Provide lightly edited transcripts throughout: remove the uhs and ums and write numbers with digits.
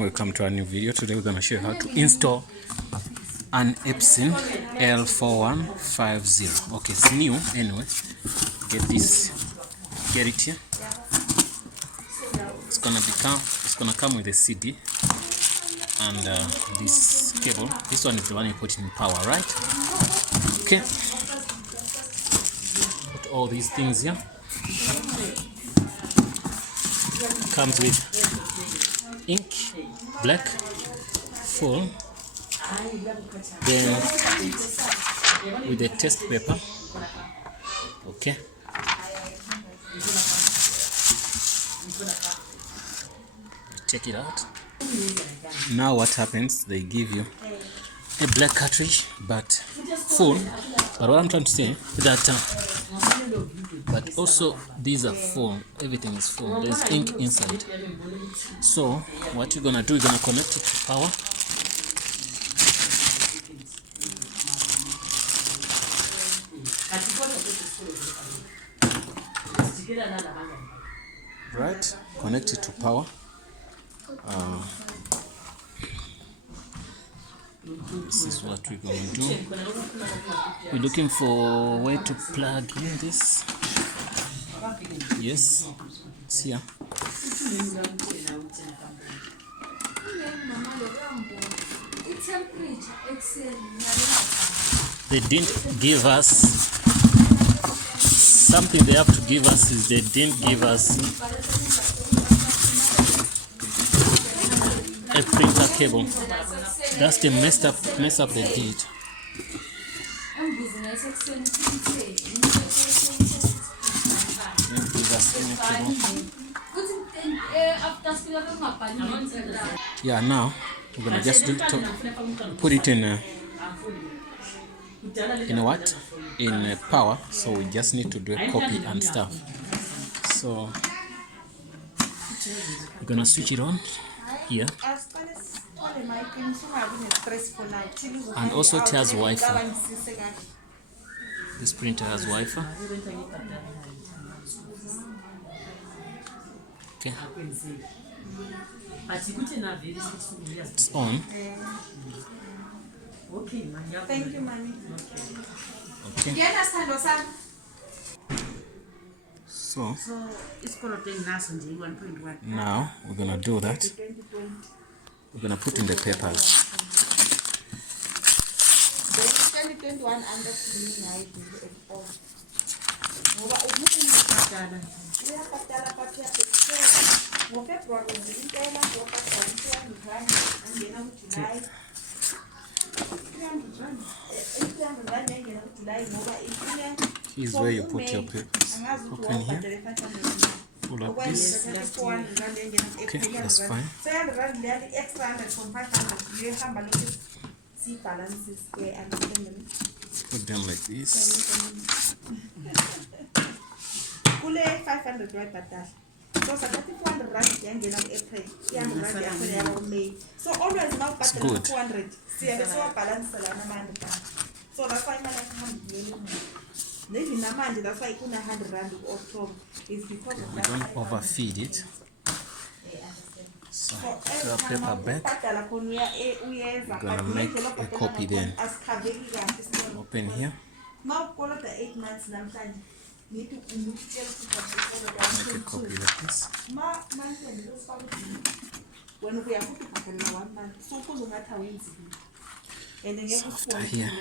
welcome to a new video. Today we're going to show you how to install an Epson L4150. Okay, it's new anyway. Get it here. It's gonna come with a CD and this cable. This one is the one you put in power, right? Okay, put all these things here. Comes with ink, black, full, then with a test paper. Okay, check it out. Now what happens, they give you a black cartridge but full, but what I'm trying to say that but also these are full, everything is full, there's ink inside. So what you're gonna do, you're gonna connect it to power. Right, connect it to power. This is what we're going to do. We're looking for a way to plug in this. Yes, it's here. They didn't give us something. They have to give us is they didn't give us a printer cable. That's the mess up they did. Didn't give us any cable. Yeah, now we're gonna just put it in what? In power. So we just need to do a copy and stuff. So we're gonna switch it on here. And also it has Wi-Fi. This printer has Wi-Fi. Okay. It's on. Thank you, mommy. Okay. So now we're gonna do that. We're gonna put in the papers. Here's where you put your papers. Open here. Pull up this. Okay, that's fine. Put them like this. 500 right batal. So 400 rand yangena ku-April, 300 rand yakhona May. So always now bhatala 400. Siyabe siwabalance lana manje. So that's why imali yakho maybe namanje that's why kuna 100 rand ku-October is because of that. We don't overfeed it. So the paper back. We're gonna make a copy then. Open here. Now call it the 8 months namhlanje. Need to make a copy like this. When we are put 1 month, so and then after here,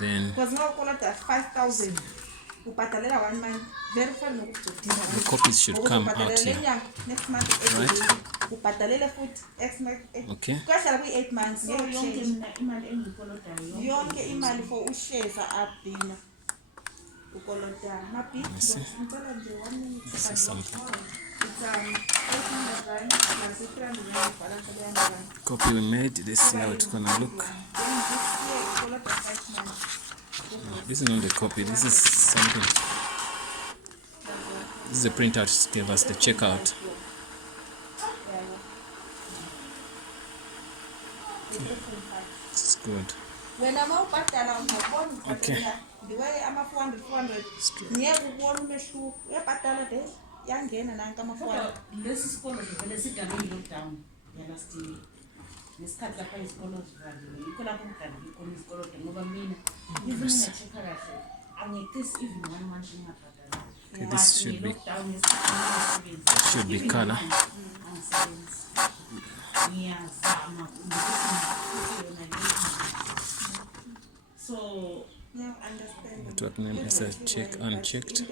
then because now call it 5,000. 1 month. Very fun. The copies should come out here. Next month, right? Okay. 8 months. Yonke imali for usheza abdina. This is something. Copy we made. Let's see how it's gonna look. This is not the copy. This is something. This is the printout that gave us the checkout. Okay. This is good. Okay. yangena nanka amafwana lesi sikolo vele sidale i-lockdown yalast year nesikhathi lapha izikolo zivaliwe yikho lapho kudaleke khona izikolo ngoba mina even ngingachecka kahle angekis even 1 month ngingabhadala. Okay, this should be color. So network name is check unchecked,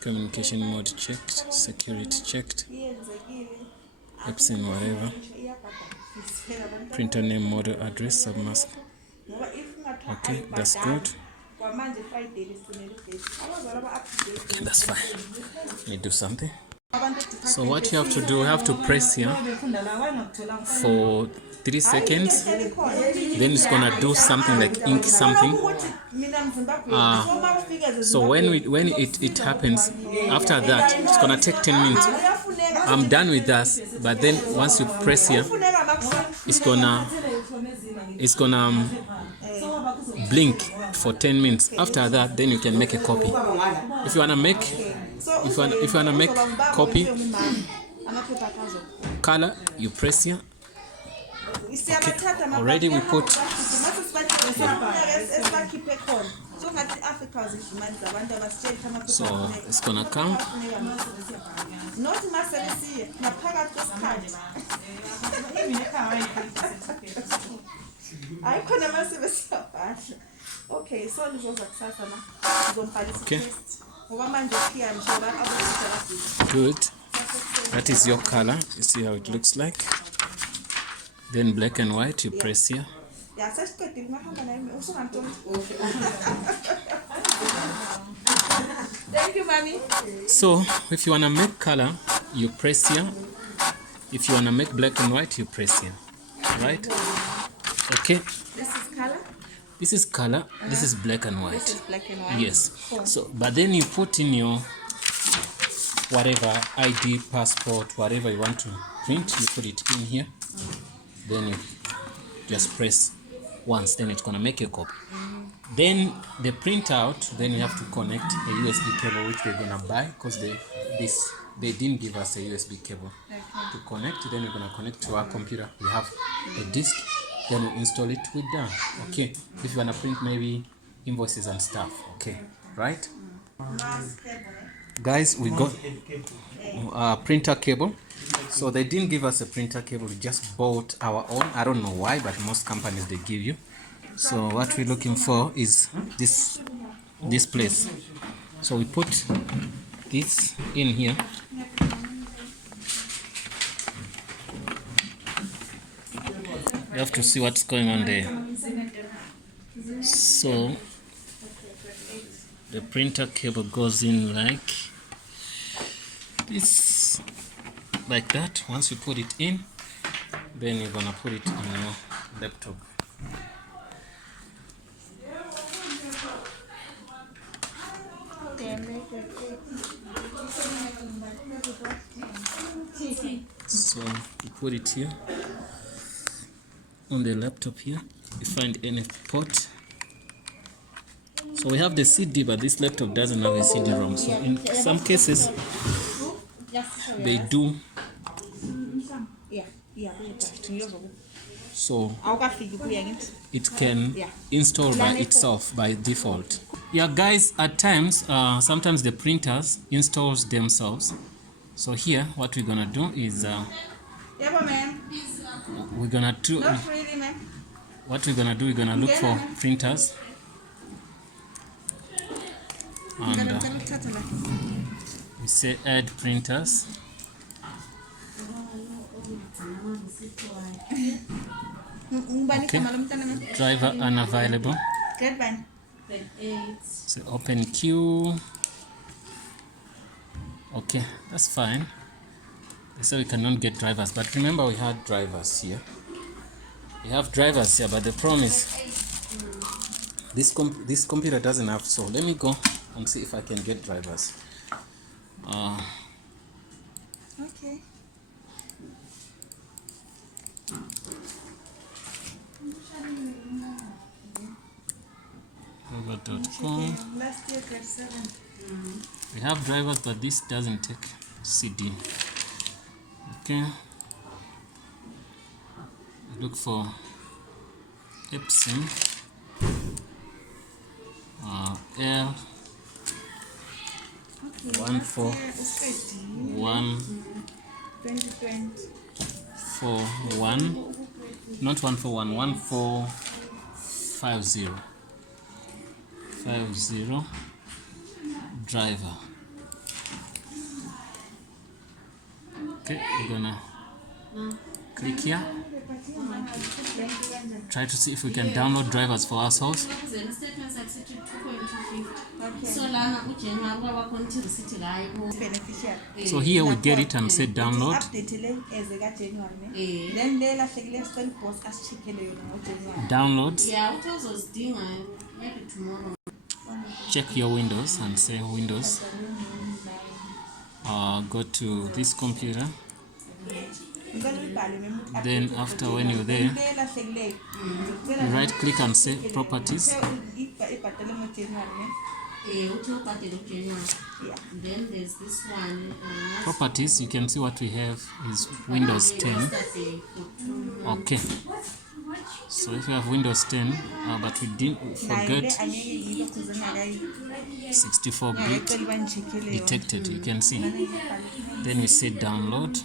communication mode checked, security checked, Epson whatever, printer name, model, address, submask. Okay, that's good. Okay, that's fine. Let me do something. So what you have to do, you have to press here for 3 seconds, then it's gonna do something like ink something. So when it happens, after that it's gonna take 10 minutes. I'm done with that, but then once you press here, it's gonna blink for 10 minutes. After that, then you can make a copy. If you wanna make copy color, you press here. Okay. Already we put so it's gonna come. Okay, so okay. Good. That is your color. You see how it looks like. Then black and white, you press here. Thank you, mommy. So if you wanna make color, you press here. If you wanna make black and white, you press here. Right? Okay. This is color. This is color. This is black and white. This is black and white. Yes. So, but then you put in your whatever ID, passport, whatever you want to print. You put it in here. Then you just press once. Then it's gonna make a copy. Then the printout. Then you have to connect a USB cable, which they're gonna buy because they didn't give us a USB cable to connect. Then we're gonna connect to our computer. We have a disk. Then we install it. We're done. Okay. If you wanna print maybe invoices and stuff. Okay. Right? Guys, we got a printer cable. So they didn't give us a printer cable. We just bought our own. I don't know why, but most companies they give you. So what we're looking for is this place. So we put this in here. You have to see what's going on there. So the printer cable goes in like this, like that. Once you put it in, then you're gonna put it on your laptop. So you put it here on the laptop here. You find any port. So we have the CD, but this laptop doesn't have a CD-ROM. So in some cases, they do. So it can install by itself by default. Yeah, guys, at times, sometimes the printers installs themselves. So here, what we're gonna do is we're gonna look for printers. And we say add printers. Okay. Driver unavailable. So open queue. Okay, that's fine. They say we cannot get drivers, but remember we had drivers here. We have drivers here, but the problem is this computer doesn't have. So let me go and see if I can get drivers. Okay. Over.com. Last year grade 7. We have drivers, but this doesn't take CD. Okay. Look for Epson L4150, 1450 driver. Okay, we're gonna click here. Try to see if we can download drivers for ourselves. So here we get it and say download. Downloads. Check your Windows and say Windows. Go to this computer. Then after, when you're there, you right click and say properties. Then there's this one. Properties, you can see what we have is Windows 10. Okay. So if you have Windows 10, but we didn't forget 64-bit detected, you can see. Then we say download.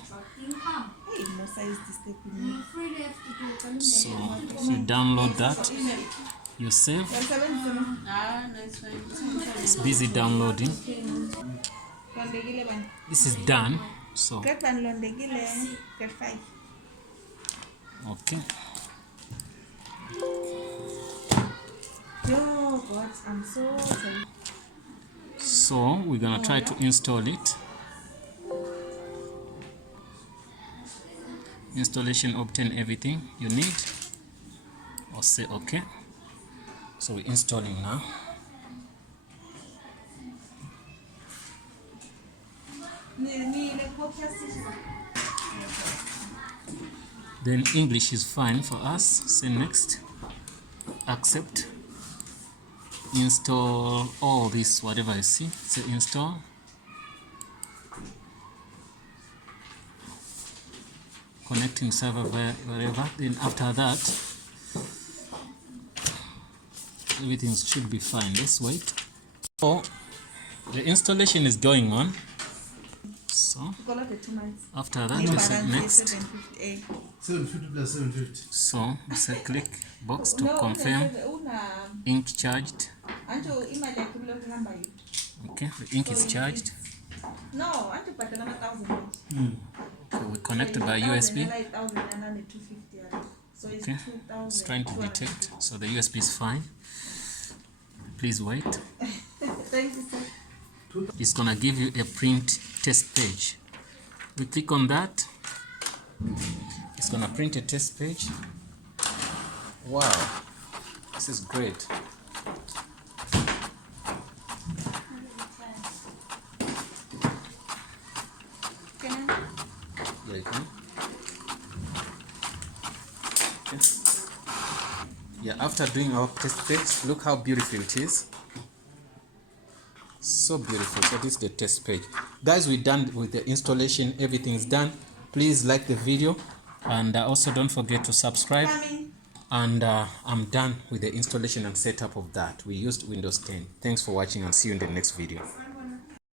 So if you download that, you save. It's busy downloading. This is done. So okay. Oh God, I'm so sorry. So we're gonna try to install it. Installation, obtain everything you need, or say okay. So we're installing now. Then English is fine for us. Say next. Accept. Install all this, whatever I see. Say install. Connecting server wherever. Then after that, everything should be fine. Let's wait. So the installation is going on. So after that, we say next. 750 plus 750. So we say click box to confirm. Ink charged. Okay, the ink is charged. No, Okay, we connected by USB. Okay, it's trying to detect. So the USB is fine. Please wait. Thank you, sir. It's gonna give you a print test page. We click on that. It's gonna print a test page. Wow, this is great. Yeah, you can. Okay. Yeah, after doing our test page, look how beautiful it is. So beautiful. So this is the test page. Guys, we're done with the installation. Everything is done. Please like the video, and also don't forget to subscribe. And I'm done with the installation and setup of that. We used Windows 10. Thanks for watching, and see you in the next video.